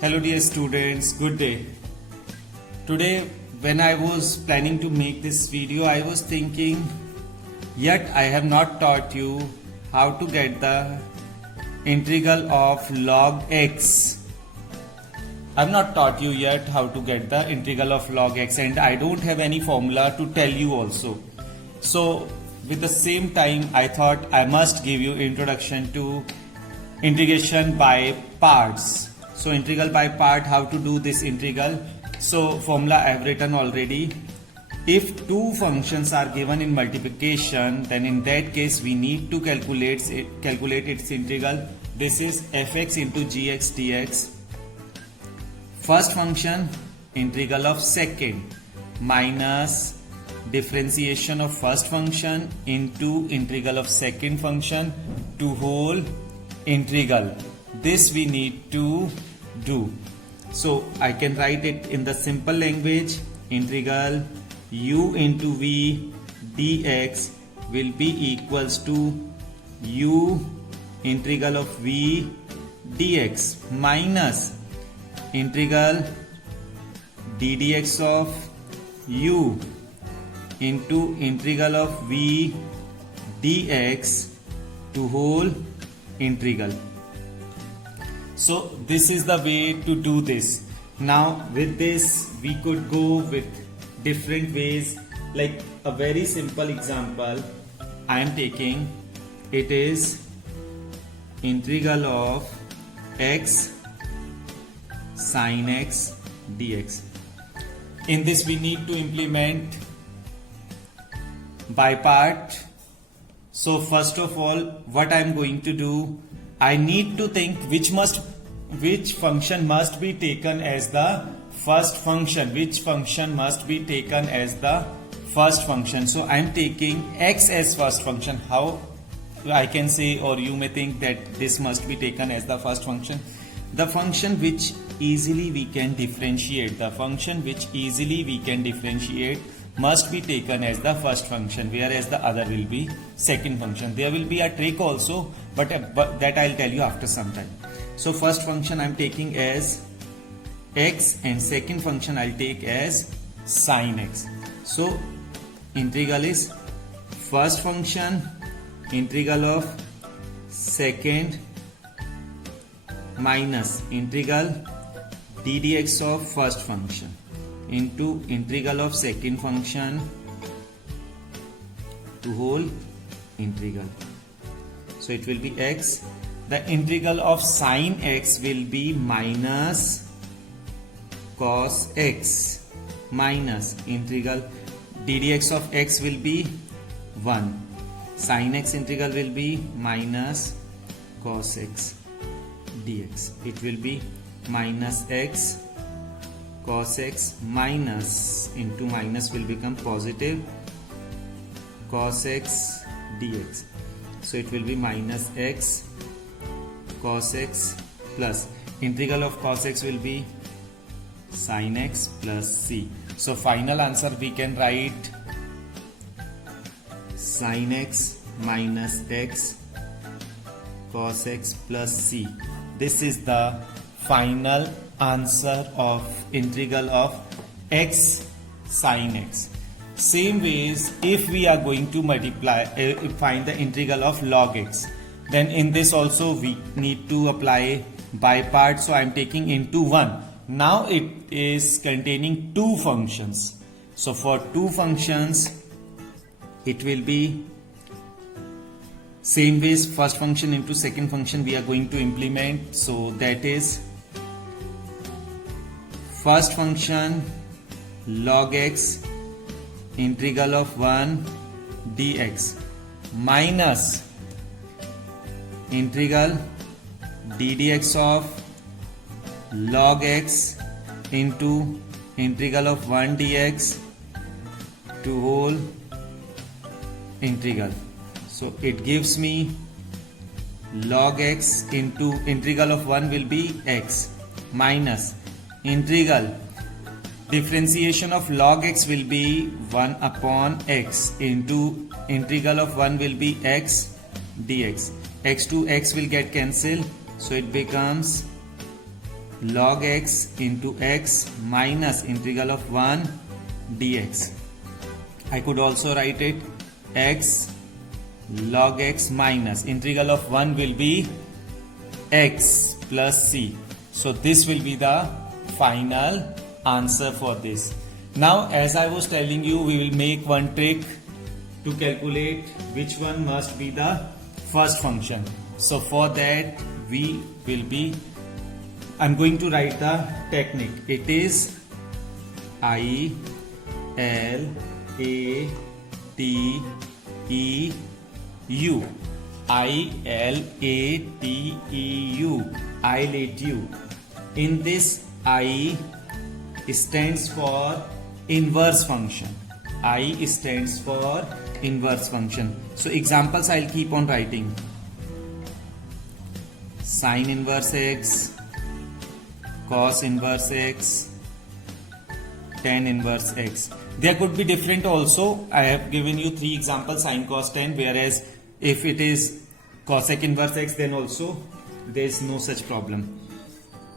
Hello dear students, good day. Today when I was planning to make this video, I was thinking, yet I have not taught you how to get the integral of log x. I have not taught you yet how to get the integral of log x, and I don't have any formula to tell you also. So with the same time, I thought I must give you introduction to integration by parts. So integral by part, how to do this integral. So formula I have written already. If two functions are given in multiplication, then in that case we need to calculate its integral. This is fx into gx dx. First function, integral of second, minus differentiation of first function into integral of second function to whole integral. This we need to do. So I can write it in the simple language. Integral u into v dx will be equals to u integral of v dx minus integral ddx of u into integral of v dx to whole integral. So this is the way to do this. Now with this we could go with different ways, like a very simple example I am taking. It is integral of x sin x dx. In this we need to implement by part. So first of all, what I am going to do, I need to think which function must be taken as the first function. Which function must be taken as the first function? So I am taking x as first function. How I can say, or you may think that this must be taken as the first function. The function which easily we can differentiate. The function which easily we can differentiate must be taken as the first function, whereas the other will be second function. There will be a trick also, but that I'll tell you after some time. So first function I'm taking as x, and second function I'll take as sin x. So integral is first function integral of second minus integral ddx of first function into integral of second function to whole integral. So it will be x. The integral of sin x will be minus cos x minus integral ddx of x will be 1. Sin x integral will be minus cos x dx. It will be minus x cos x minus into minus will become positive cos x dx. So it will be minus x cos x plus integral of cos x will be sin x plus c. So final answer we can write sin x minus x cos x plus c. This is the final answer of integral of x sin x. Same ways, if we are going to multiply, find the integral of log x, then in this also we need to apply by part. So I am taking into 1. Now it is containing two functions. So for two functions it will be same ways, first function into second function we are going to implement. So that is first function log x integral of 1 dx minus integral ddx of log x into integral of 1 dx to whole integral. So it gives me log x into integral of 1 will be x minus integral differentiation of log x will be 1 upon x into integral of 1 will be x dx. X to x will get cancelled, so it becomes log x into x minus integral of 1 dx. I could also write it x log x minus integral of 1 will be x plus c. So this will be the final answer for this. Now, as I was telling you, we will make one trick to calculate which one must be the first function. So for that I'm going to write the technique. It is I L A T E U. I L A T E U. ILATU. In this, I stands for inverse function. I stands for inverse function. So examples I'll keep on writing. Sine inverse x, cos inverse x, tan inverse x. There could be different also. I have given you 3 examples, sine, cos, tan, whereas if it is cosec inverse x, then also there is no such problem.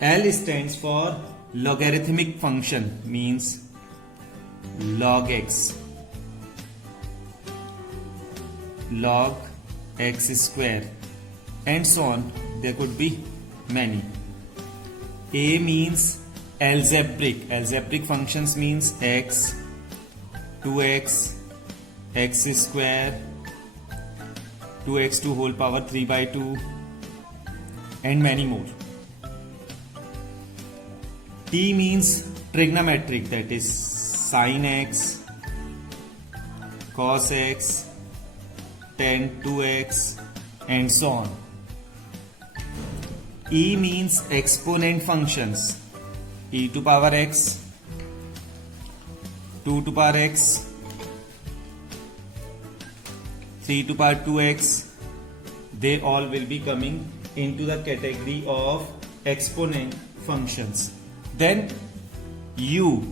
L stands for logarithmic function, means log x, log x square, and so on. There could be many. A means algebraic. Algebraic functions means x, 2x, x square, 2x to whole power 3 by 2, and many more. T means trigonometric, that is sin x, cos x, tan 2x, and so on. E means exponent functions, e to power x, 2 to power x, 3 to power 2x. They all will be coming into the category of exponent functions. Then U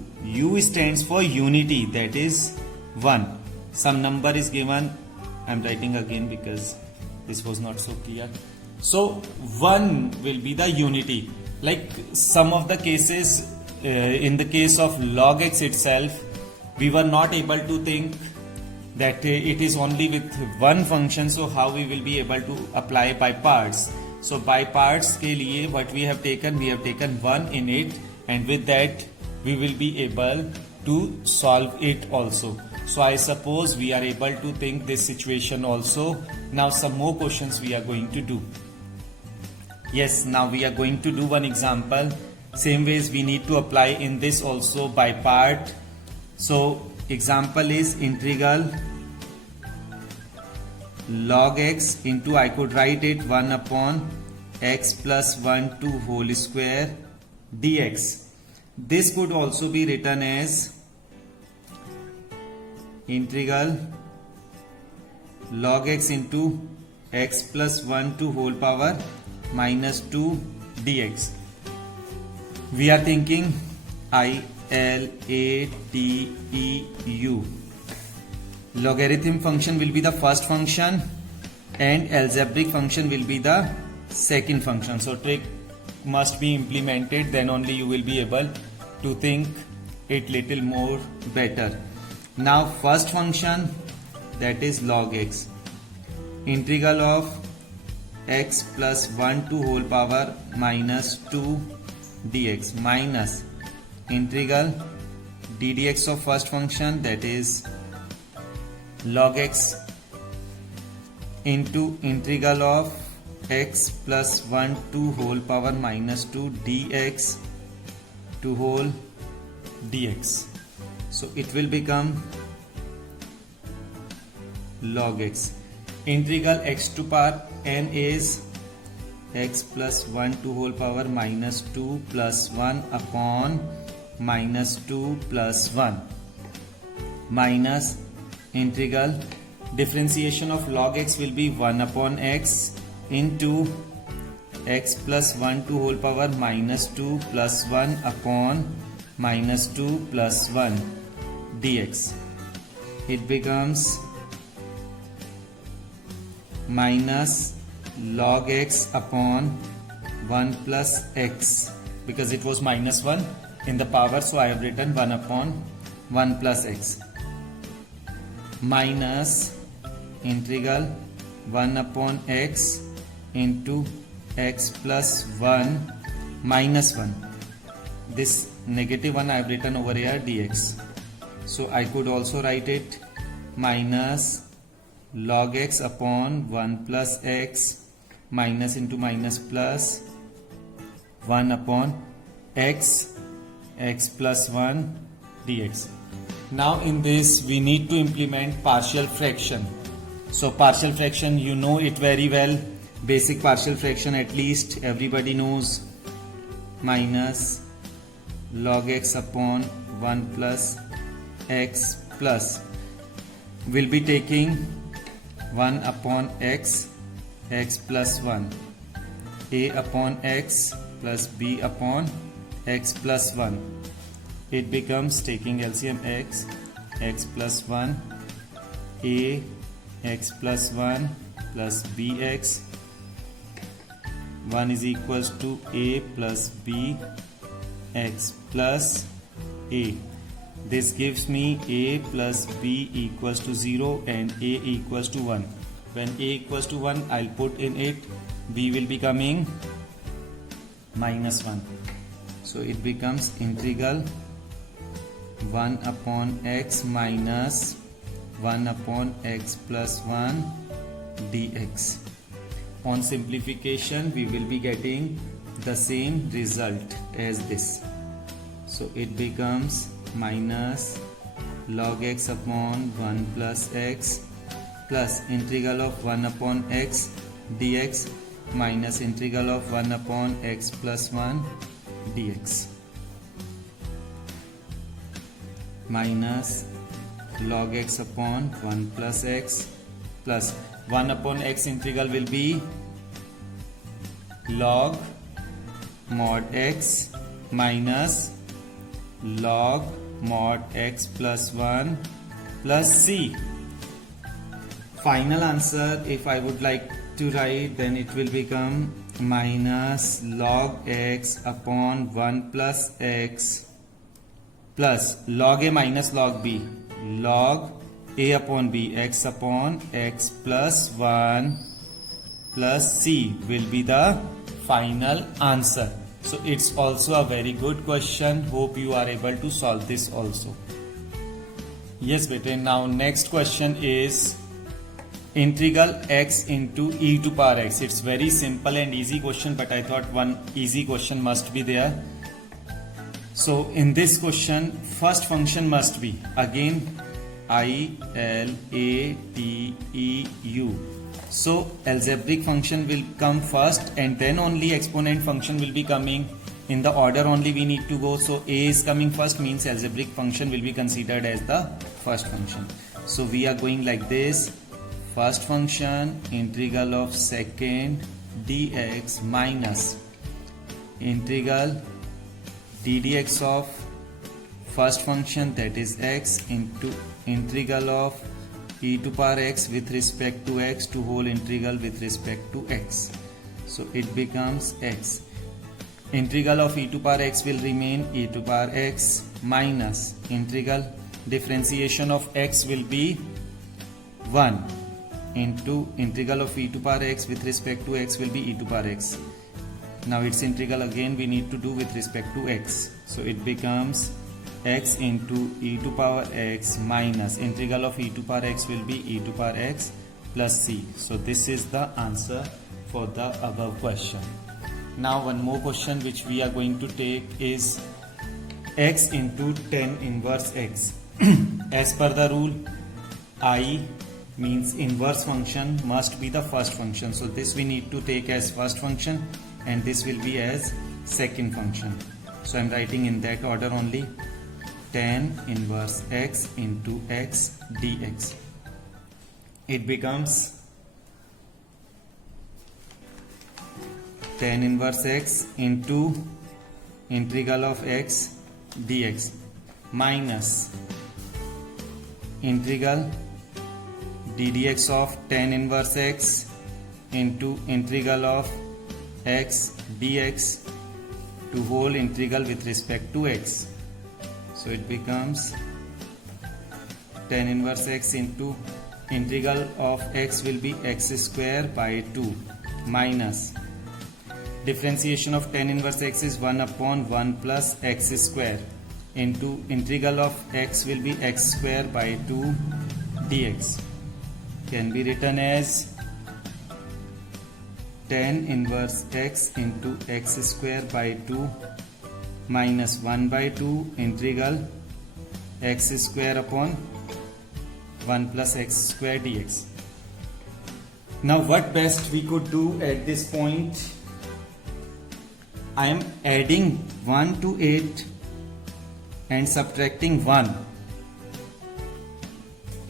stands for unity, that is 1. Some number is given. I'm writing again because this was not so clear. So 1 will be the unity. Like some of the cases, in the case of log x itself, we were not able to think that it is only with one function, so how we will be able to apply by parts. So by parts ke liye what we have taken 1 in it, and with that we will be able to solve it also. So I suppose we are able to think this situation also. Now some more questions we are going to do. Yes, now we are going to do one example. Same ways we need to apply in this also by part. So example is integral log x into, I could write it 1 upon x plus 1 to whole square dx. This could also be written as integral log x into x plus 1 to whole power minus 2 dx. We are thinking ILATEU. Logarithm function will be the first function and algebraic function will be the second function. So trick must be implemented, then only you will be able to think it little more better. Now first function, that is log x, integral of x plus 1 to whole power minus 2 dx minus integral ddx of first function, that is log x into integral of x plus 1 to whole power minus 2 dx to whole dx. So it will become log x. Integral x to power n is x plus 1 to whole power minus 2 plus 1 upon minus 2 plus 1 minus integral differentiation of log x will be 1 upon x into x plus 1 to whole power minus 2 plus 1 upon minus 2 plus 1 dx. It becomes minus log x upon 1 plus x because it was minus 1 in the power, so I have written 1 upon 1 plus x minus integral 1 upon x into x plus 1 minus 1. This negative 1 I have written over here dx. So I could also write it minus log x upon 1 plus x minus into minus plus 1 upon x plus 1 dx. Now in this we need to implement partial fraction. So partial fraction, you know it very well. Basic partial fraction at least everybody knows. Minus log x upon 1 plus x plus, we'll be taking 1 upon x plus 1, a upon x plus b upon x plus 1. It becomes, taking LCM, x plus 1, a x plus 1 plus bx, 1 is equals to a plus b x plus a. This gives me a plus b equals to 0 and a equals to 1. When a equals to 1, I'll put in it, b will be coming minus 1. So it becomes integral 1 upon x minus 1 upon x plus 1 dx. On simplification, we will be getting the same result as this. So it becomes minus log x upon 1 plus x plus integral of 1 upon x dx minus integral of 1 upon x plus 1 dx minus log x upon 1 plus x plus 1 upon x integral will be log mod x minus log mod x plus 1 plus c. Final answer, if I would like to write, then it will become minus log x upon 1 plus x plus log a minus log b, log a upon b, x upon x plus 1 plus c will be the final answer. So it's also a very good question. Hope you are able to solve this also. Yes, beta. Now next question is integral x into e to power x. It's very simple and easy question, but I thought one easy question must be there. So in this question, first function must be again I, L, A, T, E, U. So algebraic function will come first and then only exponent function will be coming. In the order only we need to go. So A is coming first, means algebraic function will be considered as the first function. So we are going like this. First function integral of second dx minus integral ddx of first function, that is x, into integral of e to power x with respect to x to whole integral with respect to x. So it becomes x. Integral of e to power x will remain e to power x minus integral differentiation of x will be 1 into integral of e to power x with respect to x will be e to power x. Now its integral again we need to do with respect to x. So it becomes x into e to power x minus integral of e to power x will be e to power x plus c. So this is the answer for the above question. Now one more question which we are going to take is x into tan inverse x. As per the rule, I means inverse function must be the first function. So this we need to take as first function and this will be as second function. So I am writing in that order only. Tan inverse x into x dx. It becomes tan inverse x into integral of x dx minus integral ddx of tan inverse x into integral of x dx to whole integral with respect to x. So it becomes tan inverse x into integral of x will be x square by 2 minus differentiation of tan inverse x is 1 upon 1 plus x square into integral of x will be x square by 2 dx. Can be written as tan inverse x into x square by 2 minus 1 by 2 integral x square upon 1 plus x square dx. Now what best we could do at this point? I am adding 1 to 8 and subtracting 1.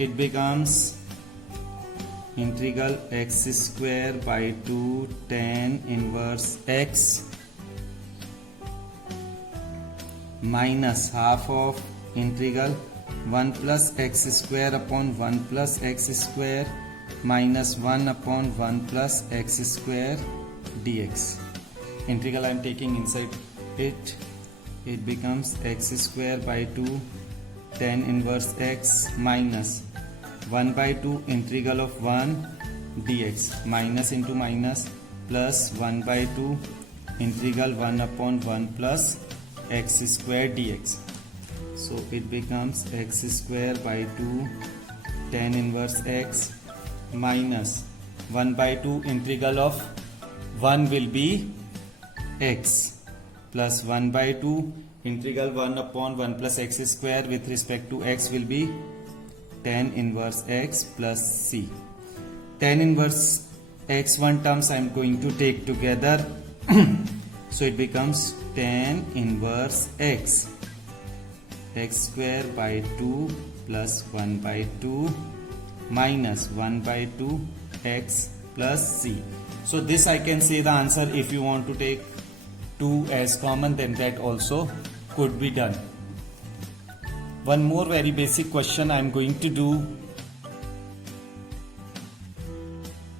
It becomes integral x square by 2 tan inverse x minus half of integral 1 plus x square upon 1 plus x square minus 1 upon 1 plus x square dx. Integral I am taking inside it. It becomes x square by 2 tan inverse x minus 1 by 2 integral of 1 dx minus into minus plus 1 by 2 integral 1 upon 1 plus x square dx. So it becomes x square by 2 tan inverse x minus 1 by 2 integral of 1 will be x plus 1 by 2 integral 1 upon 1 plus x square with respect to x will be tan inverse x plus c. Tan inverse x1 terms I am going to take together. So it becomes tan inverse x square by 2 plus 1 by 2 minus 1 by 2 x plus c. So this I can say the answer. If you want to take 2 as common, then that also could be done. One more very basic question I am going to do.